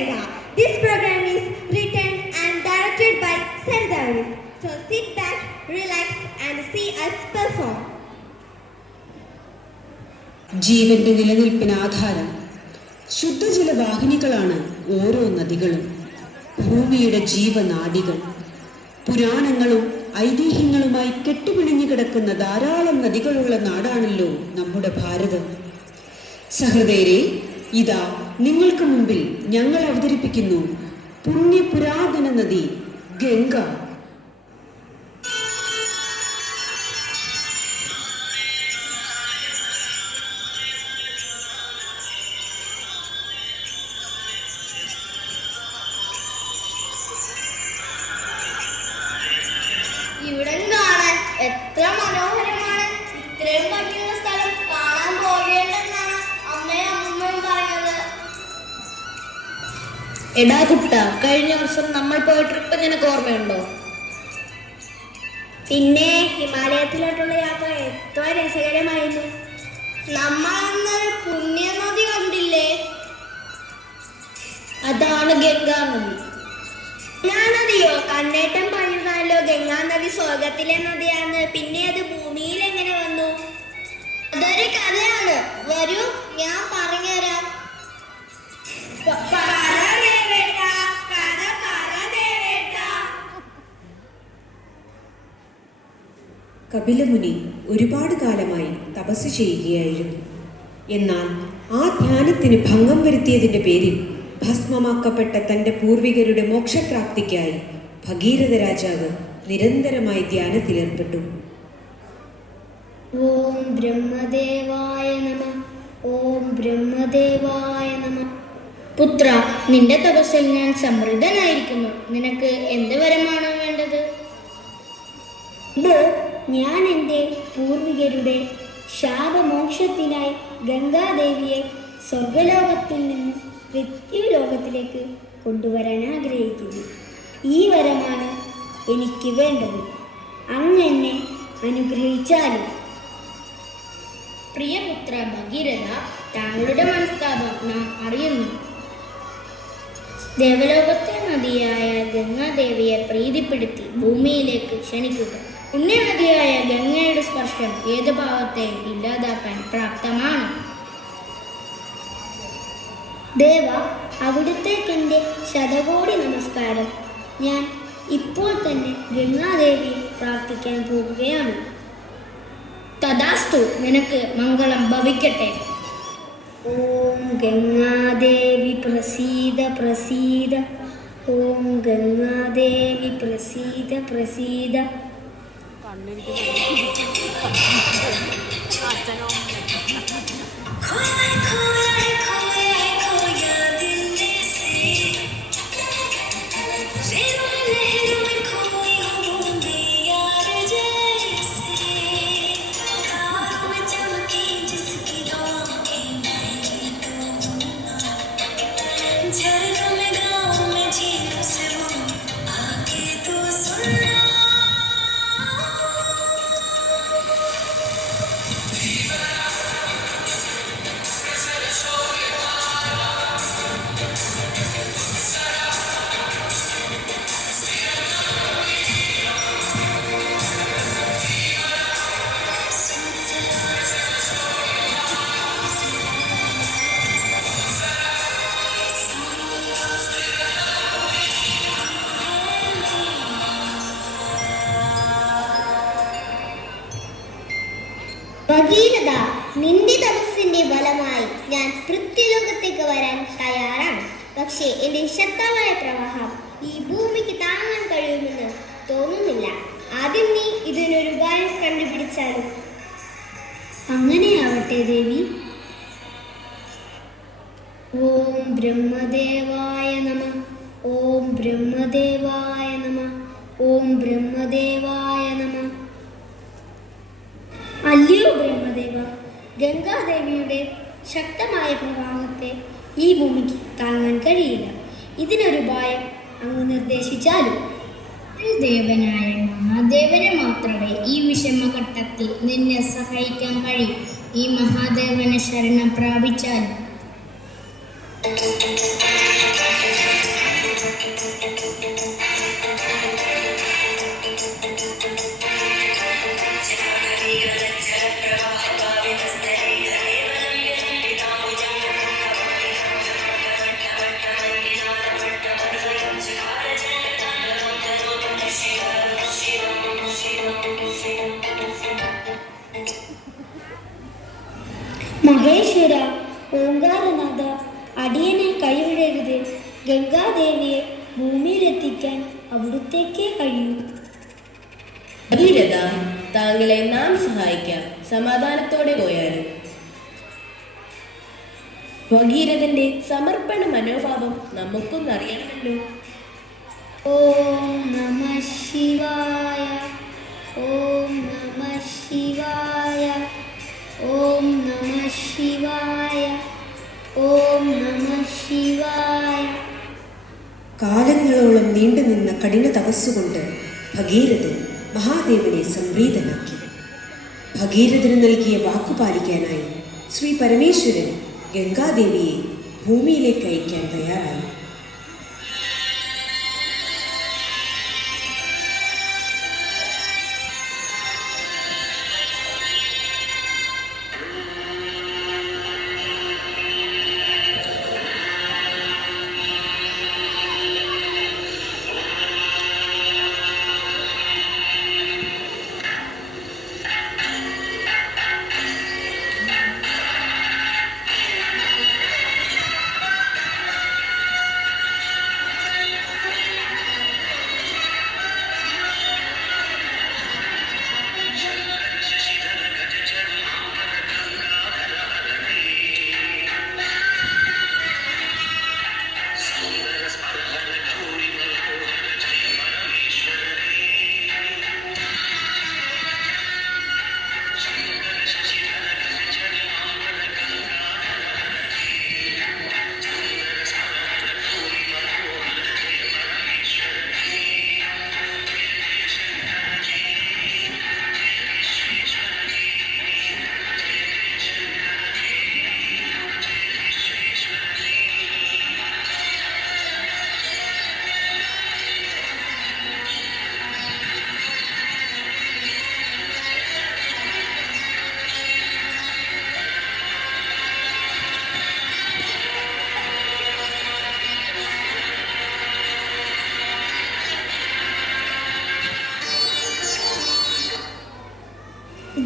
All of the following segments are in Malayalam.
Priyanka. This program is written and directed by Sardaris. So sit back, relax and see us perform. ജീവന്റെ നിലനിൽപ്പിന് ആധാരം ശുദ്ധജലവാഹിനികളാണ് ഓരോ നദികളും, ഭൂമിയുടെ ജീവനാഡികൾ. പുരാണങ്ങളും ഐതിഹ്യങ്ങളുമായി കെട്ടുപിടിഞ്ഞു കിടക്കുന്ന ധാരാളം നദികളുള്ള നാടാണല്ലോ നമ്മുടെ ഭാരതം. സഹൃദയരെ, ഇതാ നിങ്ങൾക്ക് മുമ്പിൽ ഞങ്ങൾ അവതരിപ്പിക്കുന്നു പുണ്യപുരാതന നദി ഗംഗ. ഇവിടം കാണാൻ എത്ര മനോഹരമാണ്. ഇത്രയും ഭംഗിയുള്ള സ്ഥലം കാണാൻ പോകേണ്ടെന്നാണ് അമ്മയും അമ്മയും പറഞ്ഞത്. എടാ കുട്ട, കഴിഞ്ഞ വർഷം നമ്മൾ പോയ ട്രിപ്പ് നിനക്ക് ഓർമ്മയുണ്ടോ? പിന്നെ ഹിമാലയത്തിലോട്ടുള്ള യാത്ര എത്ര രസകരമായിരുന്നു. നമ്മൾ അന്നൊരു പുണ്യനദി കണ്ടില്ലേ? അതാണ് ഗംഗാനദി. ഗംഗാനദിയോ? കണ്ണേട്ടൻ പറഞ്ഞതാണല്ലോ ഗംഗാനദി സ്വർഗത്തിലെ നദിയാണ്. പിന്നെ അത് ഭൂമിയിൽ എങ്ങനെ വന്നു? അതൊരു കഥയാണ്. വരൂ, ഞാൻ പറഞ്ഞുതരാം. കപിലമുനി ഒരുപാട് കാലമായി തപസ് ചെയ്യുകയായിരുന്നു. എന്നാൽ ആ ധ്യാനത്തിന് ഭംഗം വരുത്തിയതിൻ്റെ പേരിൽ ഭസ്മമാക്കപ്പെട്ട തൻ്റെ പൂർവികരുടെ മോക്ഷപ്രാപ്തിക്കായി ഭഗീരഥ രാജാവ് നിരന്തരമായി ധ്യാനത്തിലേർപ്പെട്ടു. ഓം ബ്രഹ്മദേവായ നമഃ, ഓം ബ്രഹ്മദേവായ നമഃ. പുത്ര, നിന്റെ തപസ്സിൽ ഞാൻ സമൃദ്ധനായിരിക്കുന്നു. നിനക്ക് എന്ത് വരമാണ് വേണ്ടത്? ഞാൻ എൻ്റെ പൂർവികരുടെ ശാപമോക്ഷത്തിനായി ഗംഗാദേവിയെ സ്വർഗലോകത്തിൽ നിന്ന് പൃഥ്വിലോകത്തിലേക്ക് കൊണ്ടുവരാൻ ആഗ്രഹിക്കുന്നു. ഈ വരമാണ് എനിക്ക് വേണ്ടത്. അങ്ങ് എന്നെ അനുഗ്രഹിച്ചാലും. പ്രിയപുത്ര ഭഗീരഥ, താങ്കളുടെ മനസ്താപം നാം അറിയുന്നു. ദേവലോകത്തെ നദിയായ ഗംഗാദേവിയെ പ്രീതിപ്പെടുത്തി ഭൂമിയിലേക്ക് ക്ഷണിക്കുക. പുണ്യനദിയായ ഗംഗയുടെ സ്പർശം ഏത് ഭാവത്തെയും ഇല്ലാതാക്കാൻ പ്രാപ്തമാണ്. ദേവ, അവിടുത്തേക്ക് എൻ്റെ ശതകോടി നമസ്കാരം. ഞാൻ ഇപ്പോൾ തന്നെ ഗംഗാദേവിയെ പ്രാർത്ഥിക്കാൻ പോവുകയാണ്. തഥാസ്തു, നിനക്ക് മംഗളം ഭവിക്കട്ടെ. ഓം ഗംഗാദേവി പ്രസീദ പ്രസീദ, ഓം ഗംഗാദേവി പ്രസീദ പ്രസീദ. ഭഗീരഥ, നിന്റെ തപസ്സിന്റെ ഫലമായി ഞാൻ പൃഥ്വിലോകത്തേക്ക് വരാൻ തയ്യാറാണ്. പക്ഷേ എന്റെ ശക്തമായ പ്രവാഹം ഈ ഭൂമിക്ക് താങ്ങാൻ കഴിയുമെന്ന് തോന്നുന്നില്ല. ആദ്യം നീ ഇതിനൊരു ഉപായം കണ്ടുപിടിച്ചാലും. അങ്ങനെയാവട്ടെ ദേവി. ഓം ബ്രഹ്മദേവായ നമഃ, ഓം ബ്രഹ്മദേവായ നമഃ, ഓം ബ്രഹ്മദേവായ നമഃ. അല്ലയോ ബ്രഹ്മദേവ, ഗംഗാദേവിയുടെ ശക്തമായ പ്രവാഹത്തെ ഈ ഭൂമിക്ക് താങ്ങാൻ കഴിയില്ല. ഇതിനൊരു ഉപായം അങ്ങ് നിർദ്ദേശിച്ചാലും. ദേവനായ മഹാദേവന് മാത്രമേ ഈ വിഷമഘട്ടത്തിൽ നിന്നെ സഹായിക്കാൻ കഴിയൂ. ഈ മഹാദേവനെ ശരണം പ്രാപിച്ചാലും. മഹേശ്വര, ഓങ്കാരനാഥ, അടിയനെ കൈവിടരുത്. ഗംഗാദേവിയെ ഭൂമിയിലെത്തിക്കാൻ അവിടുത്തേക്കേ കഴിയൂ. ഭഗീരഥ, താങ്കളെ നാം സഹായിക്കാം. സമാധാനത്തോടെ പോയാലും. ഭഗീരഥന്റെ സമർപ്പണ മനോഭാവം നമുക്കൊന്നറിയണമല്ലോ. ഓം നമഃ ശിവായ, ഓം നമഃ ശിവായ, ഓം നമഃ ശിവായ, ഓം നമഃ ശിവായ. കാലങ്ങളോളം നീണ്ടുനിന്ന കഠിന തപസ്സുകൊണ്ട് ഭഗീരഥൻ മഹാദേവനെ സംപ്രീതനാക്കി. ഭഗീരഥന് നൽകിയ വാക്കു പാലിക്കാനായി ശ്രീ പരമേശ്വരൻ ഗംഗാദേവിയെ ഭൂമിയിലേക്ക് അയക്കാൻ തയ്യാറായി.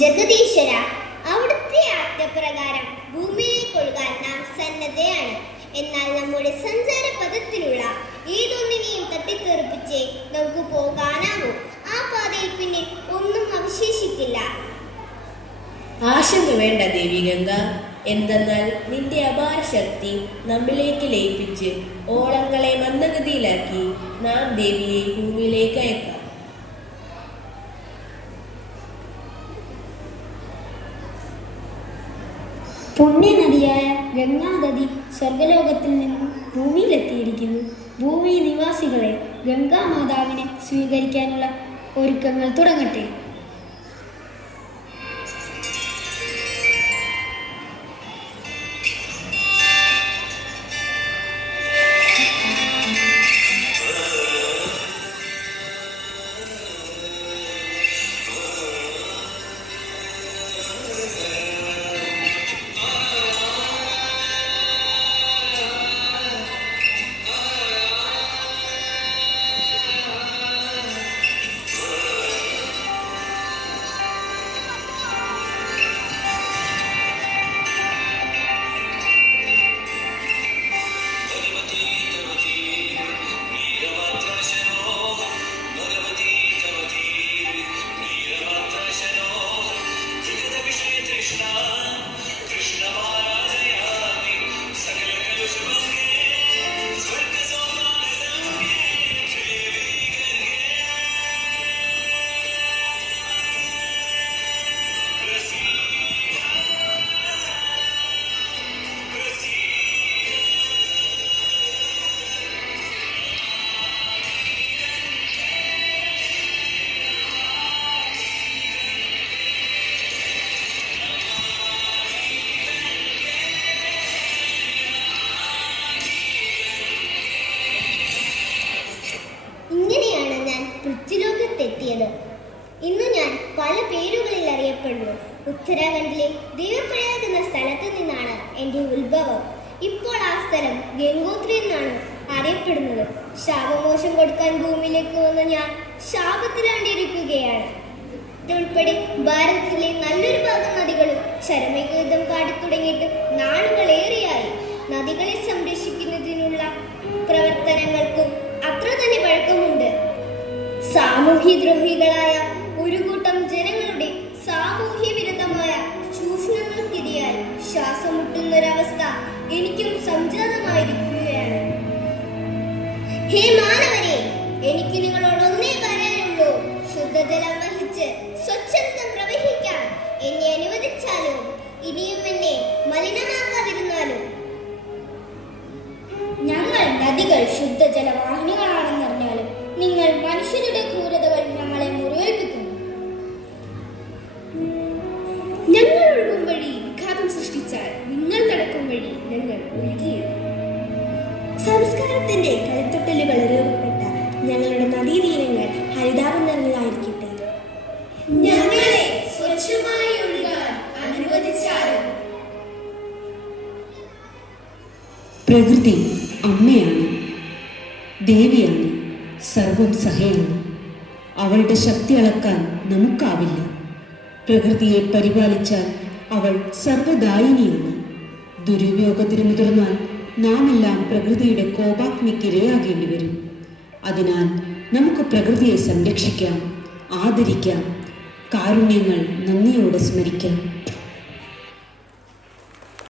ജഗദീശ്വര, അവിടുത്തെ ആജ്ഞപ്രകാരം ഭൂമിയിലേക്കൊഴുകാൻ നാം സന്നദ്ധയാണ്. എന്നാൽ നമ്മുടെ സഞ്ചാര പദത്തിലുള്ള ഏതൊന്നിനെയും തട്ടിത്തെറിപ്പിച്ച് നമുക്ക് പോകാനാവൂ. ആ പാതയിൽ പിന്നെ ഒന്നും അവശേഷിക്കില്ല. ആശങ്ക വേണ്ട ദേവി ഗംഗ. എന്തെന്നാൽ നിന്റെ അപാര ശക്തി നമ്മിലേക്ക് ലയിപ്പിച്ച് ഓളങ്ങളെ മന്ദഗതിയിലാക്കി നാം ദേവിയെ ഭൂമിയിലേക്ക് അയക്കാം. പുണ്യനദിയായ ഗംഗാനദി സ്വർഗലോകത്തിൽ നിന്നും ഭൂമിയിലെത്തിയിരിക്കുന്നു. ഭൂമി നിവാസികളെ ഗംഗാമാതാവിനെ സ്വീകരിക്കാനുള്ള ഒരുക്കങ്ങൾ തുടങ്ങട്ടെ. എൻ്റെ ഉത്ഭവം. ഇപ്പോൾ ആ സ്ഥലം ഗംഗോത്രി എന്നാണ് അറിയപ്പെടുന്നത്. ശാപമോശം കൊടുക്കാൻ ഭൂമിയിലേക്ക് വന്ന ഞാൻ ശാപത്തിലാണ്ടിരിക്കുകയാണ്. ഉൾപ്പെടെ ഭാരതത്തിലെ നല്ലൊരു ഭാഗം നദികളും ചരമഗീതം പാടിത്തുടങ്ങിയിട്ട് നാളുകളേറെയായി. നദികളെ സംരക്ഷിക്കുന്നതിനുള്ള പ്രവർത്തനങ്ങൾക്കും അത്ര തന്നെ പഴക്കമുണ്ട്. സാമൂഹ്യദ്രോഹികളായ ഒരു കൂട്ടം ജനങ്ങളുടെ സാമൂഹ്യ വിരുദ്ധമായ ചൂഷണങ്ങൾക്കിരയായി ശ്വാസം മുട്ടുന്നൊരവസ്ഥ എനിക്കും സംജാതമായിരിക്കുകയാണ്. ഹേ മാനവരെ, എനിക്ക് നിങ്ങളോട് ഒന്നേ പറയാനുള്ളൂ. ശുദ്ധജലം വഹിച്ച് സ്വച്ഛന്തം പ്രവഹിക്കാൻ എന്നെ അനുവദിച്ചാലും ഇനിയും എന്നെ മലിനമാക്കാതിരുന്നാലും. ഞങ്ങൾ നദികൾ ശുദ്ധജലവാഹിനികളാണെന്നറിഞ്ഞാലും നിങ്ങൾ മനുഷ്യരുടെ ക്രൂരതകൾ ഞങ്ങളെ മുറിവേൽപ്പിക്കുന്നു. ഞങ്ങൾ ഒഴുകും വഴി വിഘാതം സൃഷ്ടിച്ചാൽ നിങ്ങൾ നടക്കും വഴി ഞങ്ങൾ ഒഴുകിയിടും. സംസ്കാരത്തിന്റെ കളിത്തൊട്ടലുകൾ രൂപപ്പെട്ട ഞങ്ങളുടെ നദീതീരങ്ങൾ ഹരിതാപം നിറഞ്ഞതായിരിക്കട്ടെ. ഞങ്ങളെ സ്വച്ഛമായി ഒഴുകാൻ അനുവദിച്ചാലും. പ്രകൃതി അമ്മയാണ്, ദേവിയാണ്, സർവം സഹയാണ്. അവളുടെ ശക്തി അളക്കാൻ നമുക്കാവില്ല. പ്രകൃതിയെ പരിപാലിച്ചാൽ അവൾ സർവദായിനിയാണ്. ദുരുപയോഗത്തിന് മുതിർന്നാൽ നാം എല്ലാം പ്രകൃതിയുടെ കോപാഗ്നിക്കിരയാകേണ്ടി വരും. അതിനാൽ നമുക്ക് പ്രകൃതിയെ സംരക്ഷിക്കാം, ആദരിക്കാം, കാരുണ്യങ്ങൾ നന്ദിയോടെ സ്മരിക്കാം.